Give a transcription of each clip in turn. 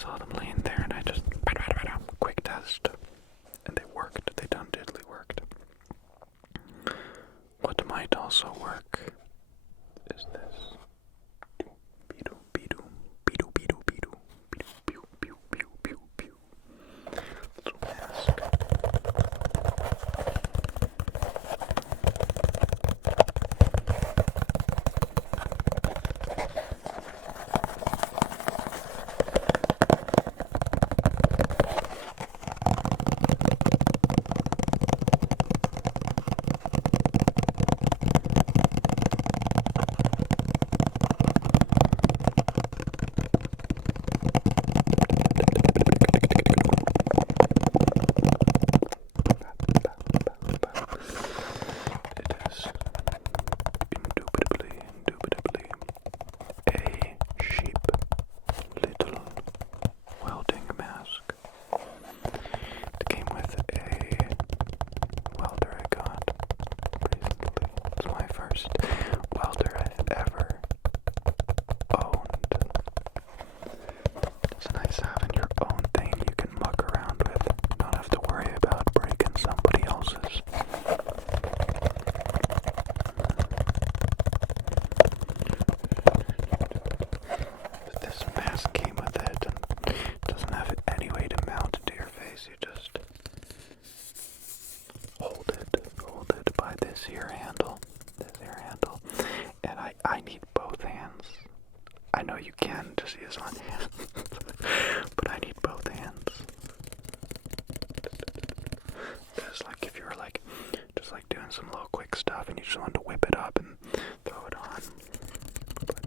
saw them laying there and I just quick test, and they worked. They done diddly worked. What might also work is this. Beedoo, beedoo, beedoo, beedoo, beedoo, beedoo, pew, pew, pew, pew, pew. Little mask. Welder I've ever owned. It's nice having your own thing you can muck around with. You don't have to worry about breaking somebody else's. This mask came with it and doesn't have any way to mount to your face. You just hold it by this here handle. And I need both hands. I know you can just use one hand, but I need both hands. It's like if you were like, just like doing some little quick stuff and you just wanted to whip it up and throw it on. But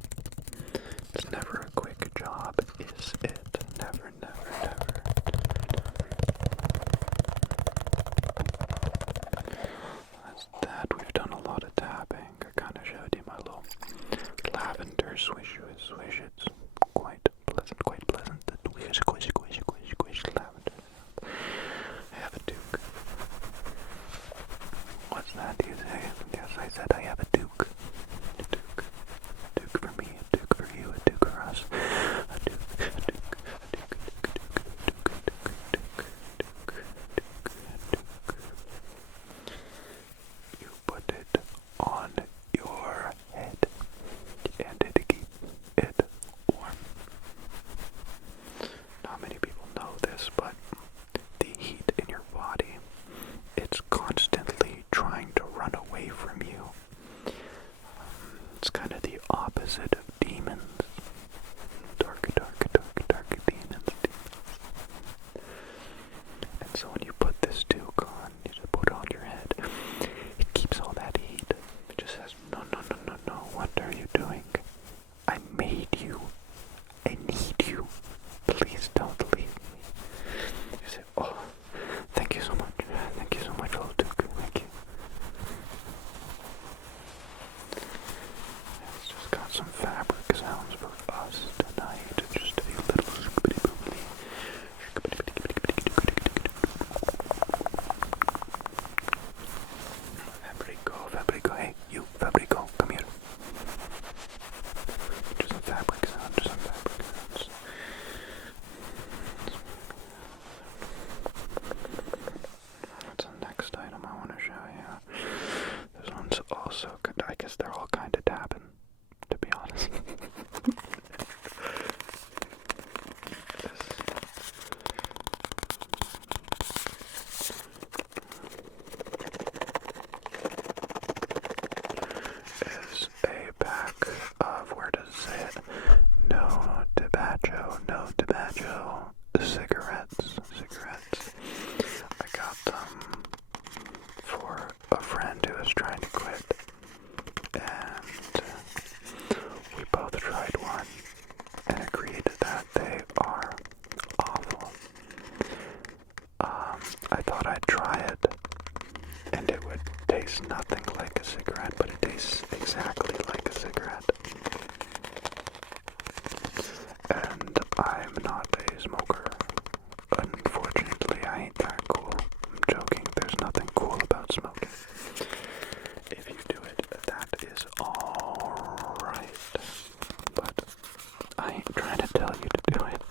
it's never a quick job, is it? Never, never, never. That's that. We've done a lot of tapping. I kind of showed you my little lavender swish. It's quite pleasant, squish, lavender. I have a duke. What's that, do you say? Yes, I said I have a duke. A duke. A duke for me, a duke for you, a duke for us. A duke, a duke, a duke, a duke. You put it on your head and it keeps it warm. Not many people know this, but the heat in your body, it's constantly trying to run away from you. It's kind of the opposite of demons. Dark demons. And so when you put this duke on, you just put it on your head, it keeps all that heat. It just says, no, what are you doing? I made you. I need you. Please don't leave me. You say, oh, thank you so much. Thank you so much, little duke. Thank you. It's just got some fabric sounds for us tonight. Just a few little scoopity boopity. Fabrico, hey, you, Fabrico, come here. Just some fabric sounds, That's the next item I want to show you. This one's also, I guess they're all kind of tapping, to be honest. Is a pack of, where does it say it? No tobacco, cigarettes. I got them for a friend who was trying to quit, and we both tried one and agreed that they are awful. I thought I'd try it, and it would taste nothing like a cigarette, but it tastes exactly like a cigarette. And I'm not a smoker. Unfortunately, I ain't that cool. I'm joking, there's nothing cool about smoking. If you do it, that is alright. But I ain't trying to tell you to do it.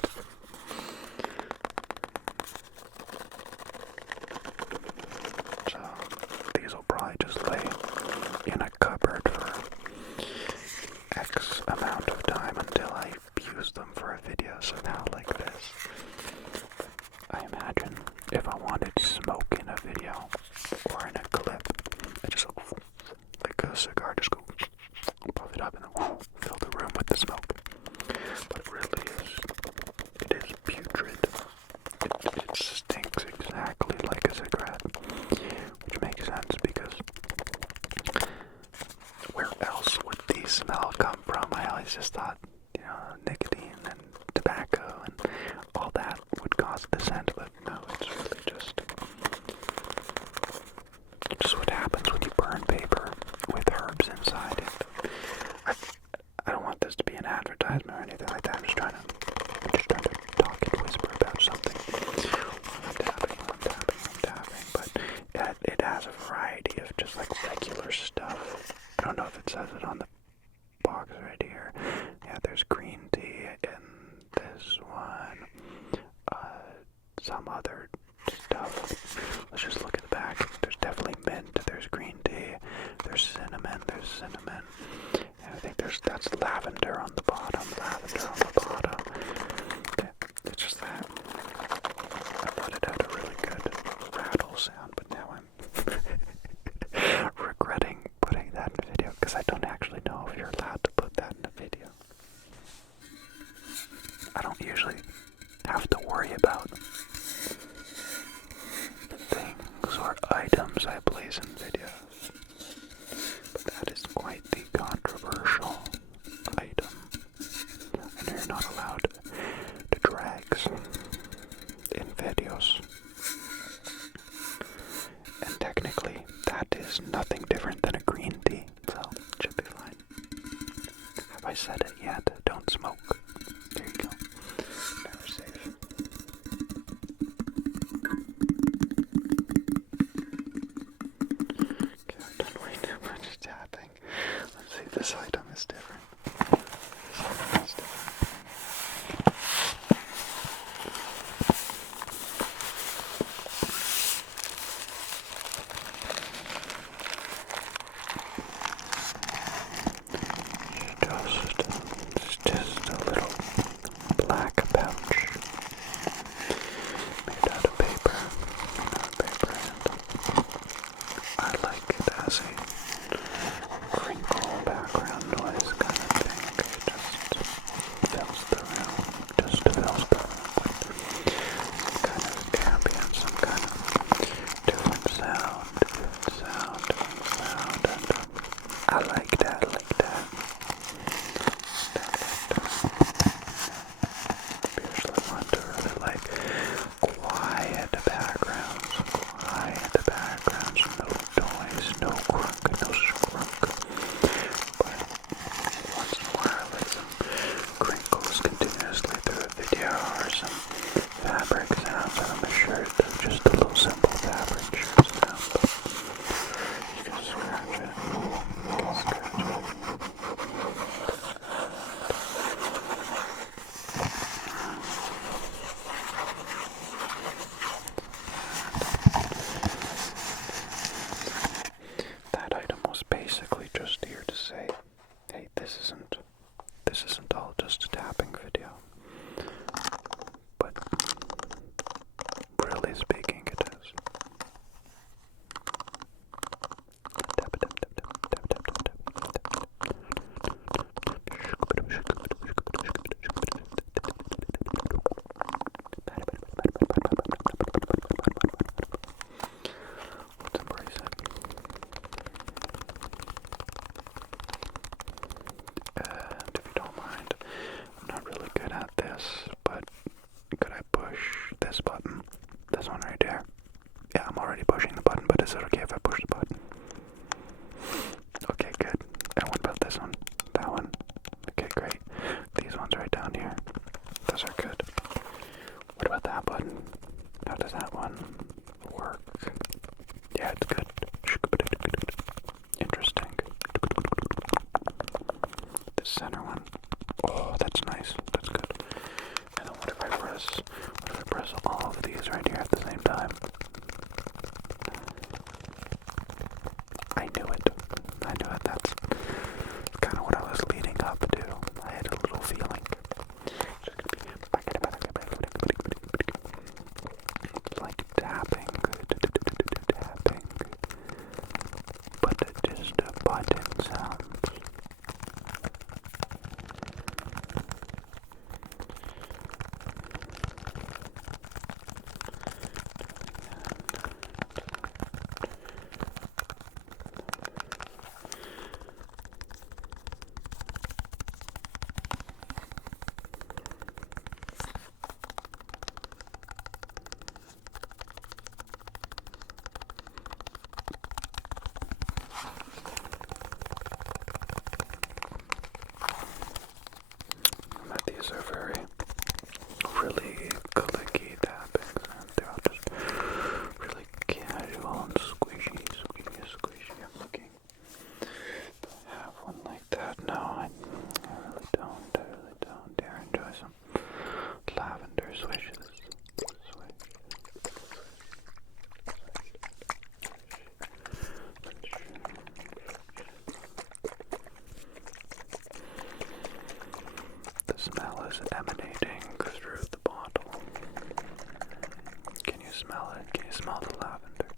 always just thought, nicotine and tobacco and all that would cause the scent, but no, it's really just what happens when you burn paper with herbs inside it. I don't want this to be an advertisement or anything like that. I'm just trying to talk and whisper about something. I'm tapping, but it has a variety of just like regular stuff. I don't know if it says it on the box right here. Yeah, there's green tea in this one. Some other stuff. Let's just look at the back. There's definitely mint. There's green tea. There's cinnamon. And I think that's lavender on the bottom. Okay, it's just that. I thought it had a really good rattle sound, but now I'm regretting putting that in the video because I don't actually know if you're allowed to put that in the video. I don't usually have to worry about things or items I place in videos, but that is quite the controversial item. I know you're not allowed to drags in videos, and technically that is nothing different than a green tea, so it should be fine. Have I said it yet? Don't smoke. There you go. Never safe. Okay, I've done way too much tapping. Let's see, this item is different. It's just a little black pouch made out of paper. I like it as a crinkle background noise kind of thing. It just fills the room with kind of ambient, some kind of different sound, and I like that. Usually want to really like quiet backgrounds, no noise, no crunk, no scrunk. But once in a while, like some crinkles continuously through a video, or some fabric sounds on a shirt, just a little simple fabric shirt sound. You can scratch it. That item was basically just here to say, hey, this isn't all just a tapping video. But really speaking, it is. Let's embrace it. And if you don't mind, I'm not really good at this, but could I push this button? This one right there. Yeah, I'm already pushing the button, but is it okay if I push the button? Okay, good. And what about this one? That one? Okay, great. These ones right down here. Those are good. What about that button? How does that one work? Yeah, it's good. Interesting. The center one. Oh, that's nice. That's good. And then what if I press all of these right here at the same time? I knew it. That's kind of what I was leading up to. I had a little feeling. Like tapping. smell it? Can you smell the lavender?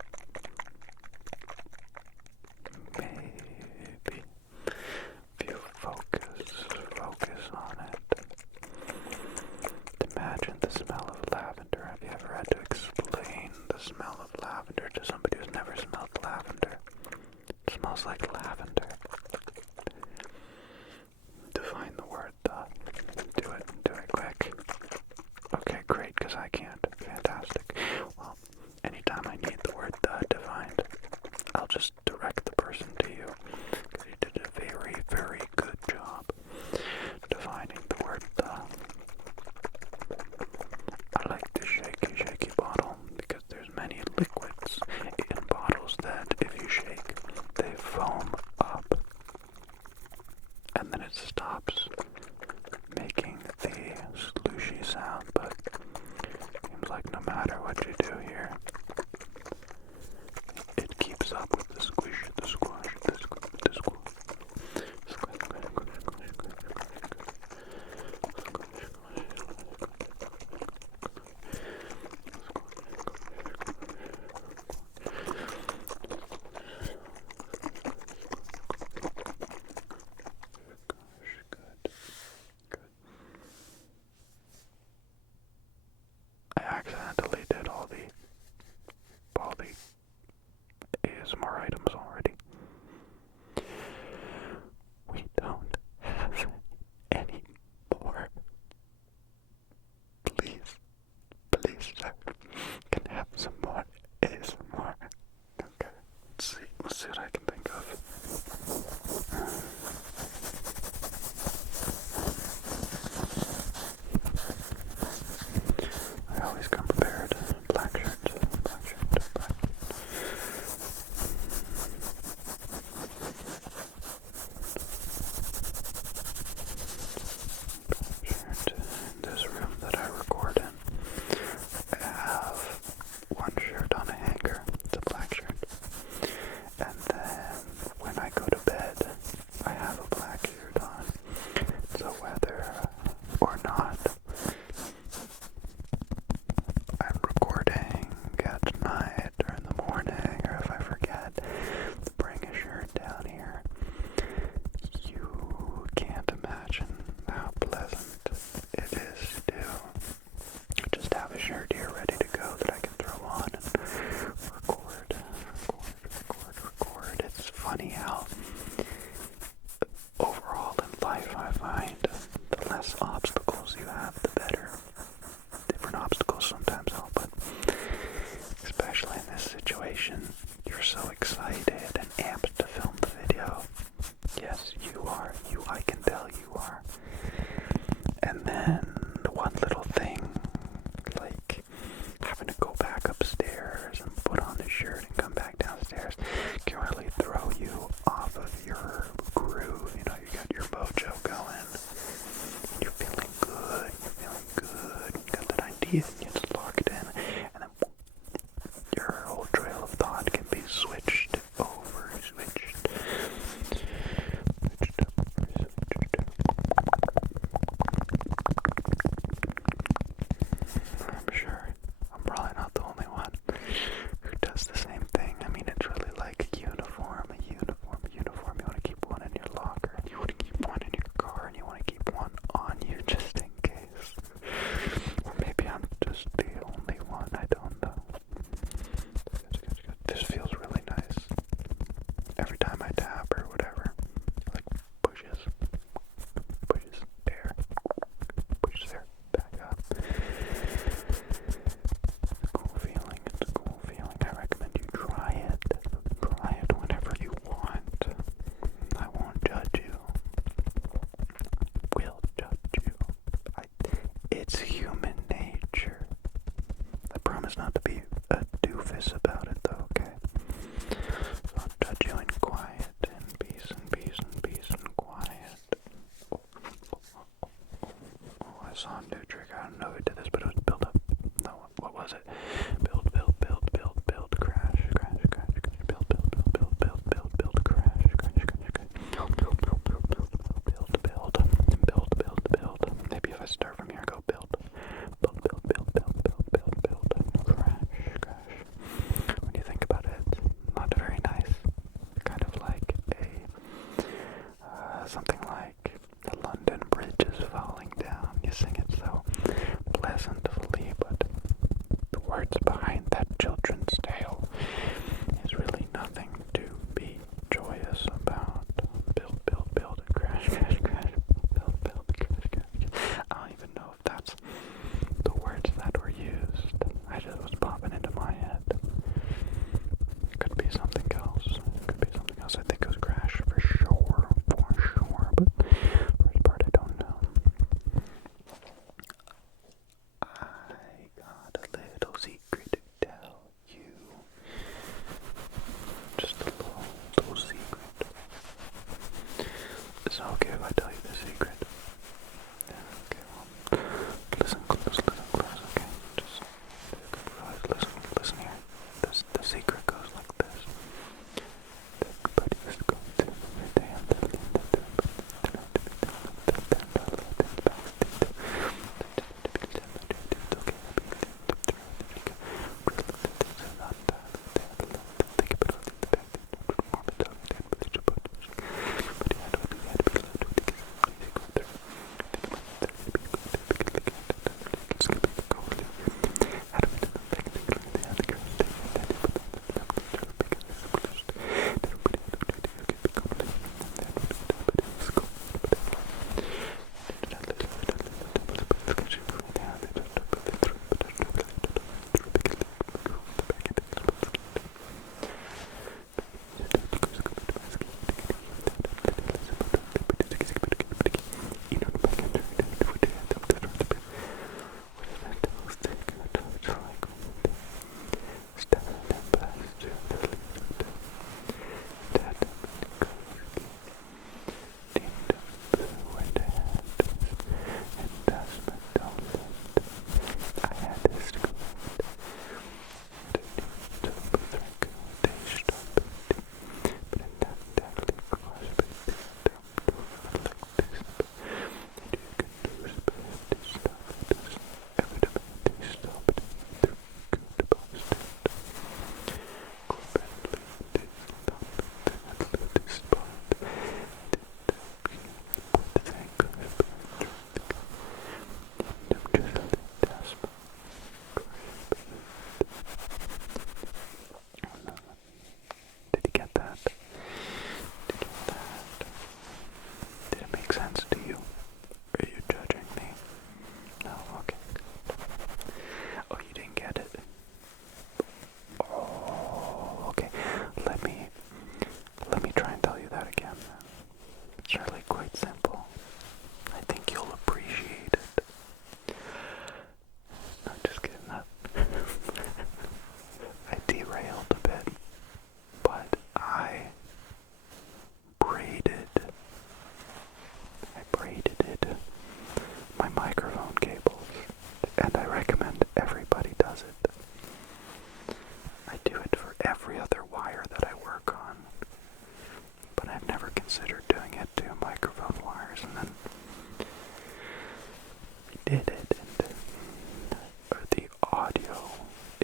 Maybe. If you focus on it. Imagine the smell of lavender. Have you ever had to explain the smell of lavender to somebody who's never smelled lavender? It smells like lavender. Define the word the. Do it quick. Okay, great, because I can't. Fantastic. Well, anytime I need the word the defined, I'll just direct the person to you, because you did a very, very good job defining the word the. I like the shaky bottle, because there's many liquids in bottles that, if you shake, they foam up, and then it stops making the slooshy sound, but seems like no matter what you do here, it keeps up with the squish, the squash, the squish, the squash. I accidentally did all the ASMR items already. We don't have any more. Please, sir, can I have some more ASMR? Okay, let's see what I can think of. I always come prepared. Black shirt. This room that I record in, I have one shirt on a hanger. It's a black shirt. And then when I go to bed, I have a black shirt on. So whether or not I'm recording at night or in the morning, or if I forget to bring a shirt down here, you can't imagine how pleasant it is to just have a shirt here ready to go that I can throw on and record. It's funny how overall in life I find the less obstacles you have, the better. Different obstacles sometimes help, but especially in this situation, you're so excited and amped to film the video. Yes, you are. I can tell you are. And then one little thing, like having to go back upstairs and put on the shirt and come back downstairs, can really throw you off of your groove. You got your mojo going. You're feeling good. You got that idea and it's locked in. And then your whole trail of thought can be switched over. I'm sure I'm probably not the only one who does the same thing. I mean, it's really like a uniform. You want to keep one in your locker, you want to keep one in your car, and you want to keep one on you just in case. Or maybe I'm just the only one, I don't know. This feels really nice. Every time I tap or whatever, like pushes air back up. It's a cool feeling. I recommend you try it whenever you want. I won't judge you. Will judge you. It's human nature. I promise not to be a doofus about it though, okay? So I'll judge you in quiet, and peace and quiet. Oh, I saw a new trick. I don't know who did this, but it was build up. No, what was it? Build, crash, build, crash, Maybe if I start from here, go build, crash,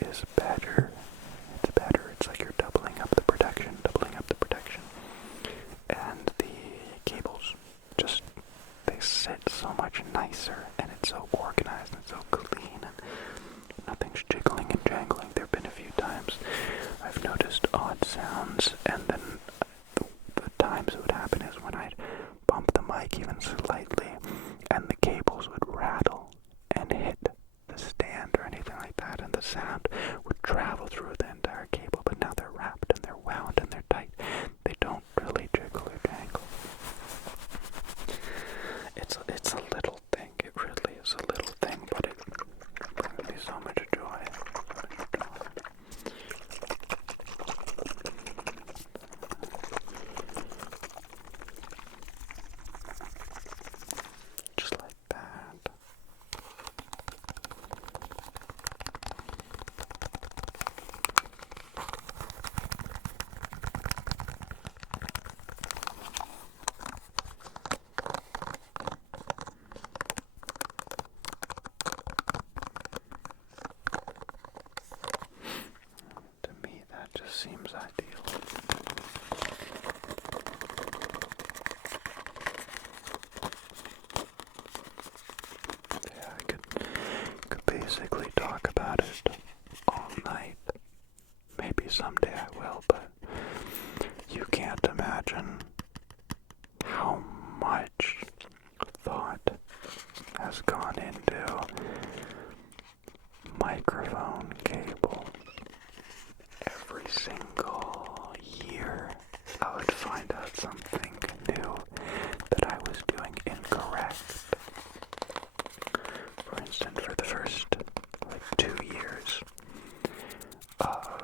is better. It's better. It's like you're doubling up the protection. And the cables just, they sit so much nicer, and it's so organized and so clean, and nothing's jiggling and jangling. There have been a few times I've noticed odd sounds, and then the times it would happen is when I'd bump the mic even slightly, and the cables would rattle and hit the stand or anything like that, and the sound would travel through the entire cable. But now they're wrapped and they're wound and they're tight. They don't really jiggle or jangle. It's a little thing. It really is a little thing, but it brings me so much joy. Just like that. To me, that just seems ideal. Yeah, I could basically talk about it all night. Maybe someday I will, but you can't imagine how much thought has gone into microphone cable. Every single year, I would find out something new that I was doing incorrect. For instance, for the first 2 years of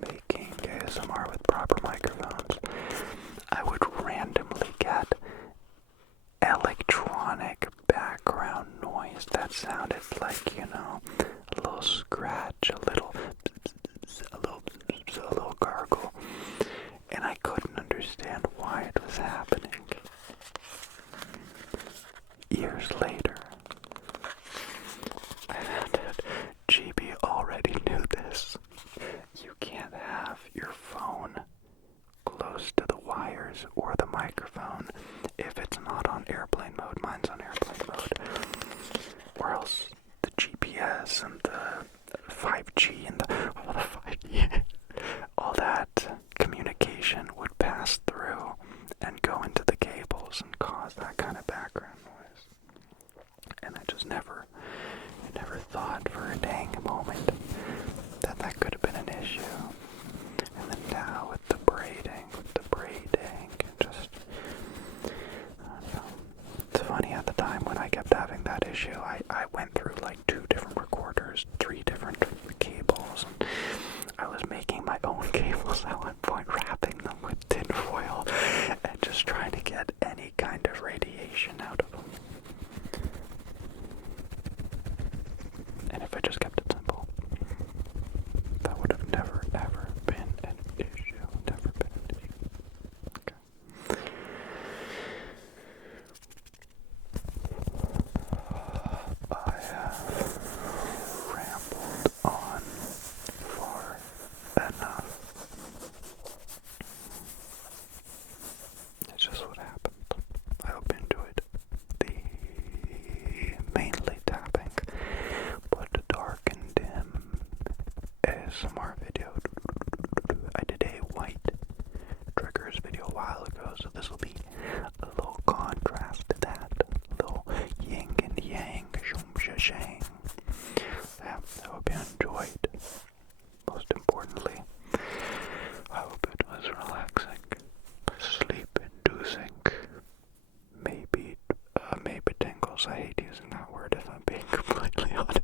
making ASMR with proper microphones, I would randomly get electronic background noise that sounded like, a little scratch, a little gargle, and I couldn't understand why it was happening. Years later, I found out GB already knew this. You can't have your phone close to the wires or the microphone if it's not on airplane mode. Mine's on airplane mode. Or else the GPS and the 5G and all the 5G, all that communication would pass through and go into the cables and cause that kind of background noise. And I just never thought for a dang moment that that could have been an issue. And then now with the braiding, just, I don't know. It's funny, at the time when I kept having that issue, I went through like 2 different recorders, 3 different cables, and I was making my own cables at one point, wrapping them with tin foil, and just trying to get any kind of radiation out of them. And if I just kept it simple, that would have never, ever been an issue. Never been an issue. Okay. I have rambled on far enough. It's just what happened. I hope you enjoyed the mainly tapping, but dark and dim ASMR video. I did a white triggers video a while ago, so this will be a little contrast to that, a little yin and yang, shang. Yeah, I hope you enjoyed. Most importantly, I hope it was relaxing, sleep-inducing, maybe tingles. I hate using that word if I'm being completely honest.